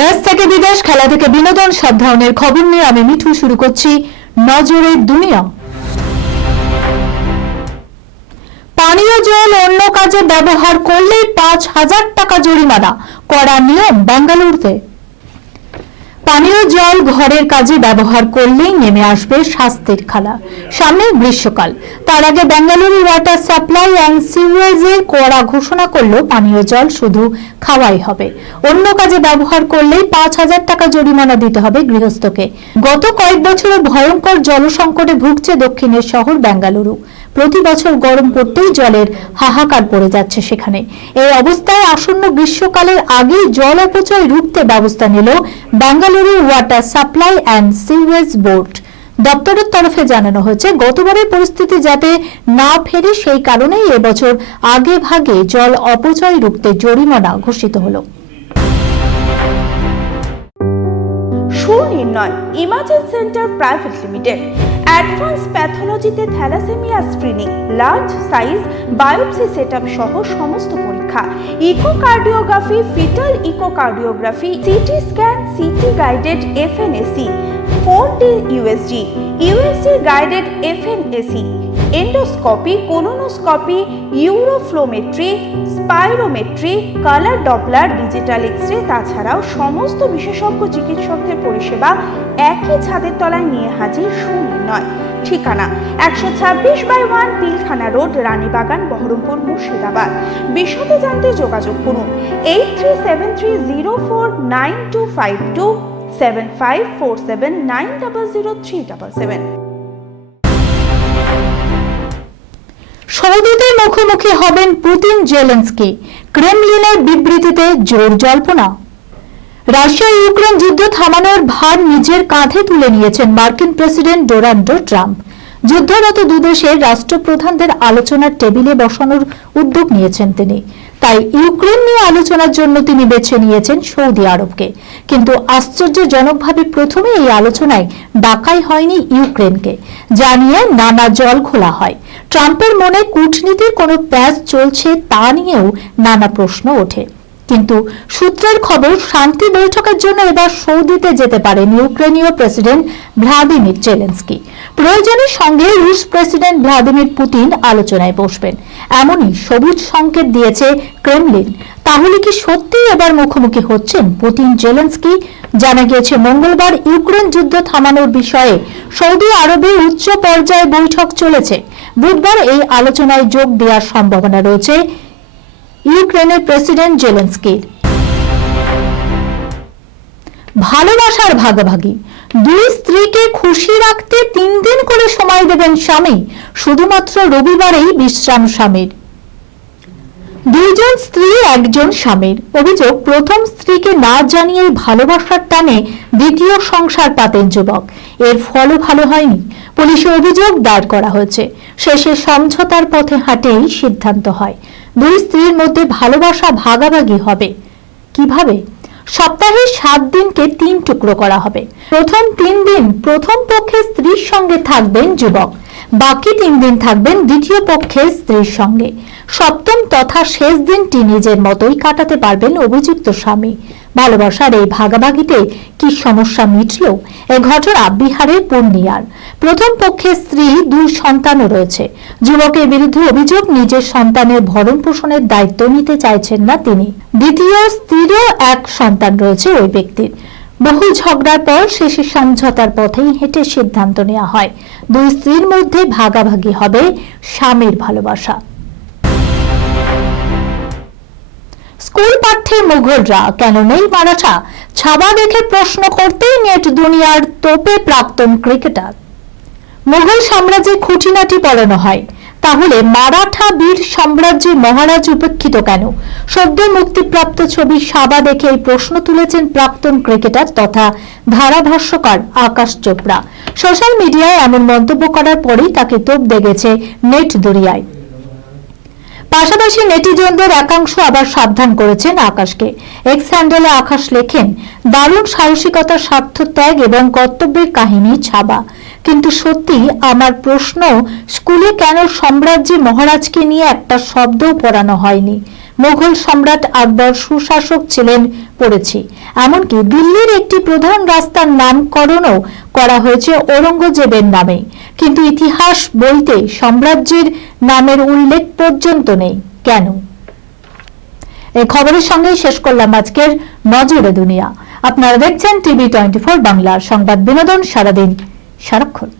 দেশ থেকে বিদেশ, খেলা থেকে বিনোদন, সব ধরনের খবর নিয়ে আমি মিঠু শুরু করছি নজরের দুনিয়া। পানীয় জল অন্য কাজে ব্যবহার করলেই ৫,০০০ টাকা জরিমানা, কড়া নিয়ম বেঙ্গালুরুতে। পানীয় জল ঘরের কাজে ব্যবহার করলেই নেমে আসবে শাস্তির খালা। সামনে গ্রীষ্মকাল, তার আগে বেঙ্গালুরু ওয়াটার সাপ্লাই অ্যান্ড সিওয়েজের কড়া ঘোষণা করলো পানীয় জল শুধু খাওয়াই হবে, অন্য কাজে ব্যবহার করলেই ৫,০০০ টাকা জরিমানা দিতে হবে গৃহস্থকে। গত কয়েক বছরে ভয়ঙ্কর জলসংকটে ভুগছে দক্ষিণের শহর বেঙ্গালুরু। প্রতি বছর গরম পড়তেই জলের হাহাকার পড়ে যাচ্ছে সেখানে। এই অবস্থায় আসন্ন গ্রীষ্মকালের আগেই জল অপচয় রুখতে ব্যবস্থা নিল Bengaluru water supply and sewage board. দপ্তরের তরফে জানানো হয়েছে, গতবারের পরিস্থিতি যাতে না ফেরে সেই কারণেই এবছর আগে ভাগে জল অপচয় রুখতে জরিমানা ঘোষিত হলো। Sunirnoy imaging centre private limited advance প্যাথোলজিতে thalassaemia screening, large size biopsy setup সহ সমস্ত পরীক্ষা, echocardiography, foetal echocardiography, CT scan, CT guided FNAC, 4D USG, USG guided FNAC, endoscopy, colonoscopy, uroflowmetry, spirometry, colour doppler, digital X-ray, তাছাড়াও সমস্ত বিশেষজ্ঞ চিকিৎসকদের পরিষেবা একই ছাদের তলায় নিয়ে হাজির সুনির্ণয়। ঠিকানা ১২৬/1 পিলখানা রোড, রানীবাগান, বহরমপুর, মুর্শিদাবাদ। বিশদে জানতে যোগাযোগ করুন 8373049252 7547900377। সৌদিতে মুখোমুখি হবেন পুতিন জেলেনস্কি, ক্রেমলিনের বিবৃতিতে জোর জল্পনা। রাশিয়া ইউক্রেন যুদ্ধ থামানোর ভার নিজের কাঁধে তুলে নিয়েছেন মার্কিন প্রেসিডেন্ট ডোনাল্ড ট্রাম্প। যুদ্ধরত দুদেশের রাষ্ট্রপ্রধানদের আলোচনার টেবিলে বসানোর উদ্যোগ নিয়েছেন তিনি। তাই ইউক্রেন নিয়ে আলোচনার জন্য তিনি বেছে নিয়েছেন সৌদি আরবকে। কিন্তু আশ্চর্যজনকভাবে প্রথমে এই আলোচনায় ডাকাই হয়নি ইউক্রেনকে, যা নিয়ে নানা জল খোলা হয়। ট্রাম্পের মনে কূটনীতির কোনো প্যাচ চলছে তা নিয়েও নানা প্রশ্ন ওঠে। কিন্তু সূত্রের খবর, শান্তি বৈঠকের জন্য এবার সৌদিতে যেতে পারেন ইউক্রেনীয় প্রেসিডেন্ট ভ্লাদিমির জেলেনস্কি। প্রয়োজনের সঙ্গে রুশ প্রেসিডেন্ট ভ্লাদিমির পুতিন আলোচনায় বসবেন, এমনই সবুজ সংকেত দিয়েছে ক্রেমলিন। তাহলে কি সত্যি এবার মুখোমুখি হচ্ছেন পুতিন জেলেনস্কি? জানা গিয়েছে, মঙ্গলবার ইউক্রেন যুদ্ধ থামানোর বিষয়ে সৌদি আরবে উচ্চ পর্যায়ে বৈঠক চলেছে। বুধবার এই আলোচনায় যোগ দেওয়ার সম্ভাবনা রয়েছে ইউক্রেনের প্রেসিডেন্ট জেলেনস্কির। ভালোবাসার ভাগাভাগি, দুই স্ত্রীকে খুশি রাখতে 3 দিন করে সময় দেবেন স্বামী, শুধুমাত্র রবিবারেই বিশ্রাম স্বামীর। 2 জন স্ত্রী 1 জন স্বামীর অভিযোগ, প্রথম স্ত্রীকে না জানিয়ে ভালোবাসার টানে দ্বিতীয় সংসার পাতেন যুবক। এর ফলও ভালো হয়নি। পুলিশে অভিযোগ দায়ের করা হয়েছে। শেষে সমঝোতার পথে হাঁটেই সিদ্ধান্ত হয় 2 স্ত্রীর মধ্যে ভালোবাসা ভাগাভাগি হবে। কিভাবে? সপ্তাহে 7 দিনকে 3 টুকরো করা হবে। প্রথম 3 দিন প্রথম পক্ষের স্ত্রীর সঙ্গে থাকবেন যুবক, বাকি 3 দিন থাকবেন দ্বিতীয় পক্ষের স্ত্রীর সঙ্গে। সপ্তম তথা শেষ দিনটি নিজের মতোই কাটাতে পারবেন অভিযুক্ত স্বামী। ভালোবাসার এই ভাগাভাগিতে কি সমস্যা মিটল? এ ঘটনা বিহারের পূর্ণিয়ার। প্রথম পক্ষের স্ত্রী 2 সন্তানও রয়েছে। যুবকের বিরুদ্ধে অভিযোগ, নিজের সন্তানের ভরণ পোষণের দায়িত্ব নিতে চাইছেন না তিনি। দ্বিতীয় স্ত্রীরও 1 সন্তান রয়েছে ওই ব্যক্তির। বহু ঝগড়ার পর শেষে সমঝোতার পথেই হেঁটে সিদ্ধান্ত নেওয়া হয় 2 স্ত্রীর মধ্যে ভাগাভাগি হবে স্বামীর ভালোবাসা। স্কুল পাঠ্যে মুঘলরা কেন নেই মারাঠা? ছাবা দেখে প্রশ্ন করতেই নেট দুনিয়ার তোপে প্রাক্তন ক্রিকেটার। মুঘল সাম্রাজ্যে খুঁটিনাটি পড়ানো হয়, তাহলে মারাঠা বীর সাম্রাজ্যে মহারাজ উপেক্ষিত কেন? সদ্য মুক্তিপ্রাপ্ত ছবি সাবা দেখে এই প্রশ্ন তুলেছেন প্রাক্তন ক্রিকেটার তথা ধারাভাষ্যকার আকাশ চোপড়া। সোশ্যাল মিডিয়ায় এমন মন্তব্য করার পরেই তাকে তোপ দেখেছে নেট দুনিয়ায়। পাশাপাশি নেটিজনদের একাংশ আবার সাবধান করেছেন আকাশকে। এক্স হ্যান্ডেলে আকাশ লেখেন, দারুণ সাহসিকতা, স্বার্থত্যাগ এবং কর্তব্যের কাহিনী ছাবা। কিন্তু সত্যি আমার প্রশ্ন, স্কুলে কেন সাম্রাজ্যে মহারাজকে নিয়ে একটা শব্দও পড়ানো হয়নি? মুঘল সম্রাট আকবর সুশাসক ছিলেন পড়েছি। এমনকি দিল্লির একটি প্রধান রাস্তার নামকরণও করা হয়েছে ঔরঙ্গজেবের নামে, কিন্তু ইতিহাস বইতে সাম্রাজ্যের নামের উল্লেখ পর্যন্ত নেই। কেন? এই খবরের সঙ্গে শেষ করলাম আজকের নজরে দুনিয়া। আপনারা দেখছেন টিভি 24 বাংলার সংবাদ বিনোদন সারাদিন সারাক্ষণ।